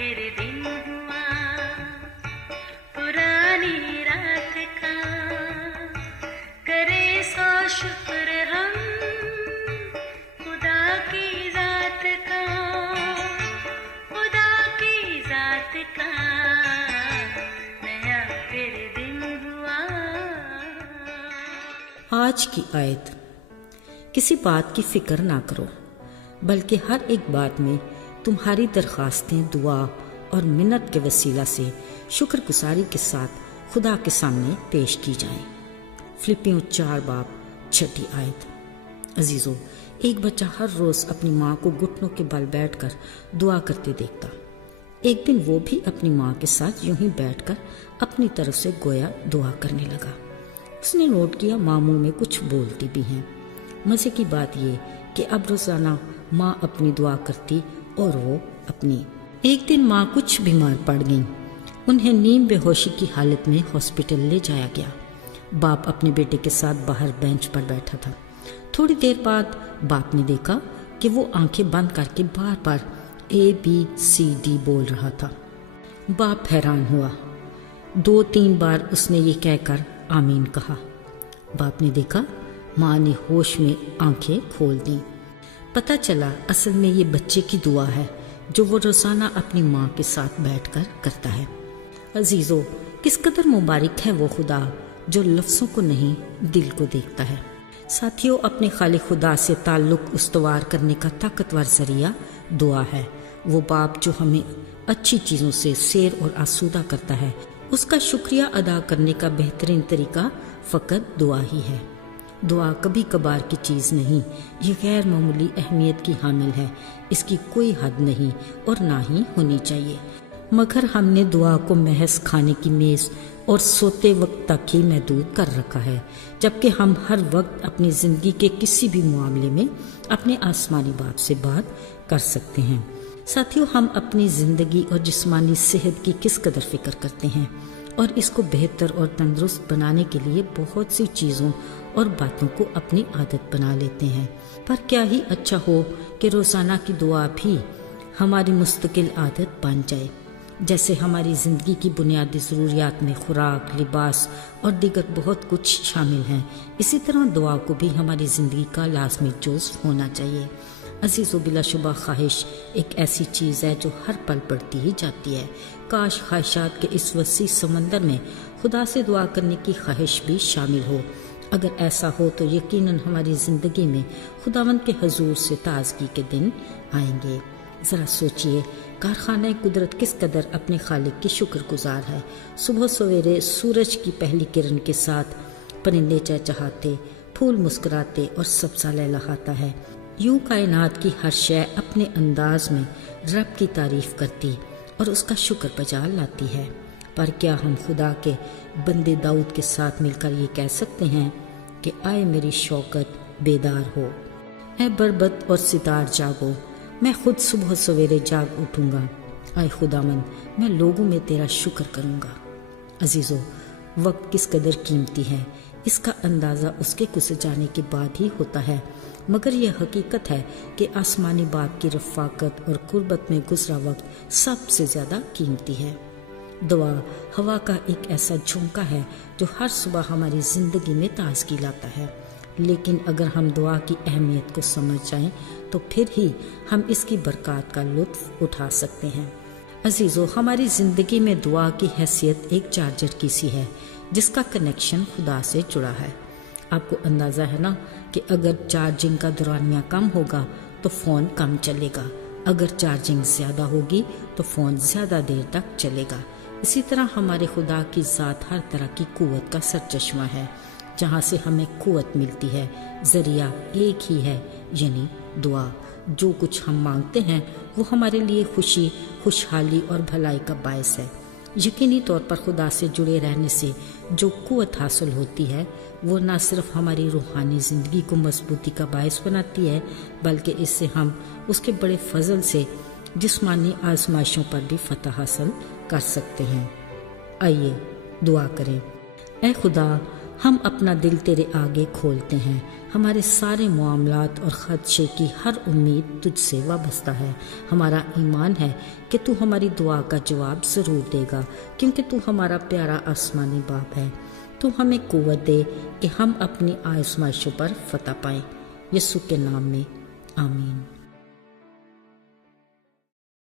پھر دن ہوا پرانی رات کا، کرے سو شکر ہم خدا کی ذات کا، خدا کی ذات کا نیا پھر دن ہوا۔ آج کی آیت: کسی بات کی فکر نہ کرو بلکہ ہر ایک بات میں تمہاری درخواستیں دعا اور منت کے وسیلہ سے شکر گزاری کے ساتھ خدا کے سامنے پیش کی جائیں۔ فلپیوں 4:6 آیت۔ عزیزو، ایک بچہ ہر روز اپنی ماں کو گھٹنوں کے بل بیٹھ کر دعا کرتے دیکھتا۔ ایک دن وہ بھی اپنی ماں کے ساتھ یوں ہی بیٹھ کر اپنی طرف سے گویا دعا کرنے لگا۔ اس نے نوٹ کیا ماں منہ میں کچھ بولتی بھی ہیں۔ مزے کی بات یہ کہ اب روزانہ ماں اپنی دعا کرتی اور وہ اپنی۔ ایک دن ماں کچھ بیمار پڑ گئیں۔ انہیں نیم بے ہوشی کی حالت میں ہاسپٹل لے جایا گیا۔ باپ اپنے بیٹے کے ساتھ باہر بینچ پر بیٹھا تھا۔ تھوڑی دیر بعد باپ نے دیکھا کہ وہ آنکھیں بند کر کے بار بار ABCD بول رہا تھا۔ باپ حیران ہوا۔ 2-3 بار اس نے یہ کہہ کر آمین کہا۔ باپ نے دیکھا ماں نے ہوش میں آنکھیں کھول دیں۔ پتہ چلا اصل میں یہ بچے کی دعا ہے جو وہ روزانہ اپنی ماں کے ساتھ بیٹھ کر کرتا ہے۔ عزیزو، کس قدر مبارک ہے وہ خدا جو لفظوں کو نہیں دل کو دیکھتا ہے۔ ساتھیوں، اپنے خالق خدا سے تعلق استوار کرنے کا طاقتور ذریعہ دعا ہے۔ وہ باپ جو ہمیں اچھی چیزوں سے سیر اور آسودہ کرتا ہے، اس کا شکریہ ادا کرنے کا بہترین طریقہ فقط دعا ہی ہے۔ دعا کبھی کبھار کی چیز نہیں، یہ غیر معمولی اہمیت کی حامل ہے۔ اس کی کوئی حد نہیں اور نہ ہی ہونی چاہیے، مگر ہم نے دعا کو محض کھانے کی میز اور سوتے وقت تک ہی محدود کر رکھا ہے، جبکہ ہم ہر وقت اپنی زندگی کے کسی بھی معاملے میں اپنے آسمانی باپ سے بات کر سکتے ہیں۔ ساتھیوں، ہم اپنی زندگی اور جسمانی صحت کی کس قدر فکر کرتے ہیں اور اس کو بہتر اور تندرست بنانے کے لیے بہت سی چیزوں اور باتوں کو اپنی عادت بنا لیتے ہیں۔ پر کیا ہی اچھا ہو کہ روزانہ کی دعا بھی ہماری مستقل عادت بن جائے۔ جیسے ہماری زندگی کی بنیادی ضروریات میں خوراک، لباس اور دیگر بہت کچھ شامل ہیں، اسی طرح دعا کو بھی ہماری زندگی کا لازمی جزو ہونا چاہیے۔ عزیز و بلا شبہ خواہش ایک ایسی چیز ہے جو ہر پل بڑھتی ہی جاتی ہے۔ کاش خواہشات کے اس وسیع سمندر میں خدا سے دعا کرنے کی خواہش بھی شامل ہو۔ اگر ایسا ہو تو یقیناً ہماری زندگی میں خداوند کے حضور سے تازگی کے دن آئیں گے۔ ذرا سوچئے، کارخانہ قدرت کس قدر اپنے خالق کی شکر گزار ہے۔ صبح سویرے سورج کی پہلی کرن کے ساتھ پرندے چہچہاتے، پھول مسکراتے اور سبزہ لہلہاتا ہے۔ یوں کائنات کی ہر شے اپنے انداز میں رب کی تعریف کرتی اور اس کا شکر بجا لاتی ہے۔ پر کیا ہم خدا کے بندے داؤد کے ساتھ مل کر یہ کہہ سکتے ہیں کہ آئے میری شوکت بیدار ہو، اے بربط اور ستار جاگو، میں خود صبح سویرے جاگ اٹھوں گا، آئے خداوند میں لوگوں میں تیرا شکر کروں گا۔ عزیزو، وقت کس قدر قیمتی ہے، اس کا اندازہ اس کے گزر جانے کے بعد ہی ہوتا ہے، مگر یہ حقیقت ہے کہ آسمانی باپ کی رفاقت اور قربت میں گزرا وقت سب سے زیادہ قیمتی ہے۔ دعا ہوا کا ایک ایسا جھونکا ہے جو ہر صبح ہماری زندگی میں تازگی لاتا ہے، لیکن اگر ہم دعا کی اہمیت کو سمجھ جائیں تو پھر ہی ہم اس کی برکات کا لطف اٹھا سکتے ہیں۔ عزیزو، ہماری زندگی میں دعا کی حیثیت ایک چارجر کی سی ہے جس کا کنیکشن خدا سے جڑا ہے۔ آپ کو اندازہ ہے نا کہ اگر چارجنگ کا دورانیہ کم ہوگا تو فون کم چلے گا، اگر چارجنگ زیادہ ہوگی تو فون زیادہ دیر تک چلے گا۔ اسی طرح ہمارے خدا کی ذات ہر طرح کی قوت کا سرچشمہ ہے، جہاں سے ہمیں قوت ملتی ہے۔ ذریعہ ایک ہی ہے، یعنی دعا۔ جو کچھ ہم مانگتے ہیں وہ ہمارے لیے خوشی، خوشحالی اور بھلائی کا باعث ہے۔ یقینی طور پر خدا سے جڑے رہنے سے جو قوت حاصل ہوتی ہے وہ نہ صرف ہماری روحانی زندگی کو مضبوطی کا باعث بناتی ہے، بلکہ اس سے ہم اس کے بڑے فضل سے جسمانی آزمائشوں پر بھی فتح حاصل کر سکتے ہیں۔ آئیے دعا کریں۔ اے خدا، ہم اپنا دل تیرے آگے کھولتے ہیں، ہمارے سارے معاملات اور خدشے کی ہر امید تجھ سے وابستہ ہے۔ ہمارا ایمان ہے کہ تو ہماری دعا کا جواب ضرور دے گا، کیونکہ تو ہمارا پیارا آسمانی باپ ہے۔ تو ہمیں قوت دے کہ ہم اپنی آزمائشوں پر فتح پائیں۔ یسوع کے نام میں آمین۔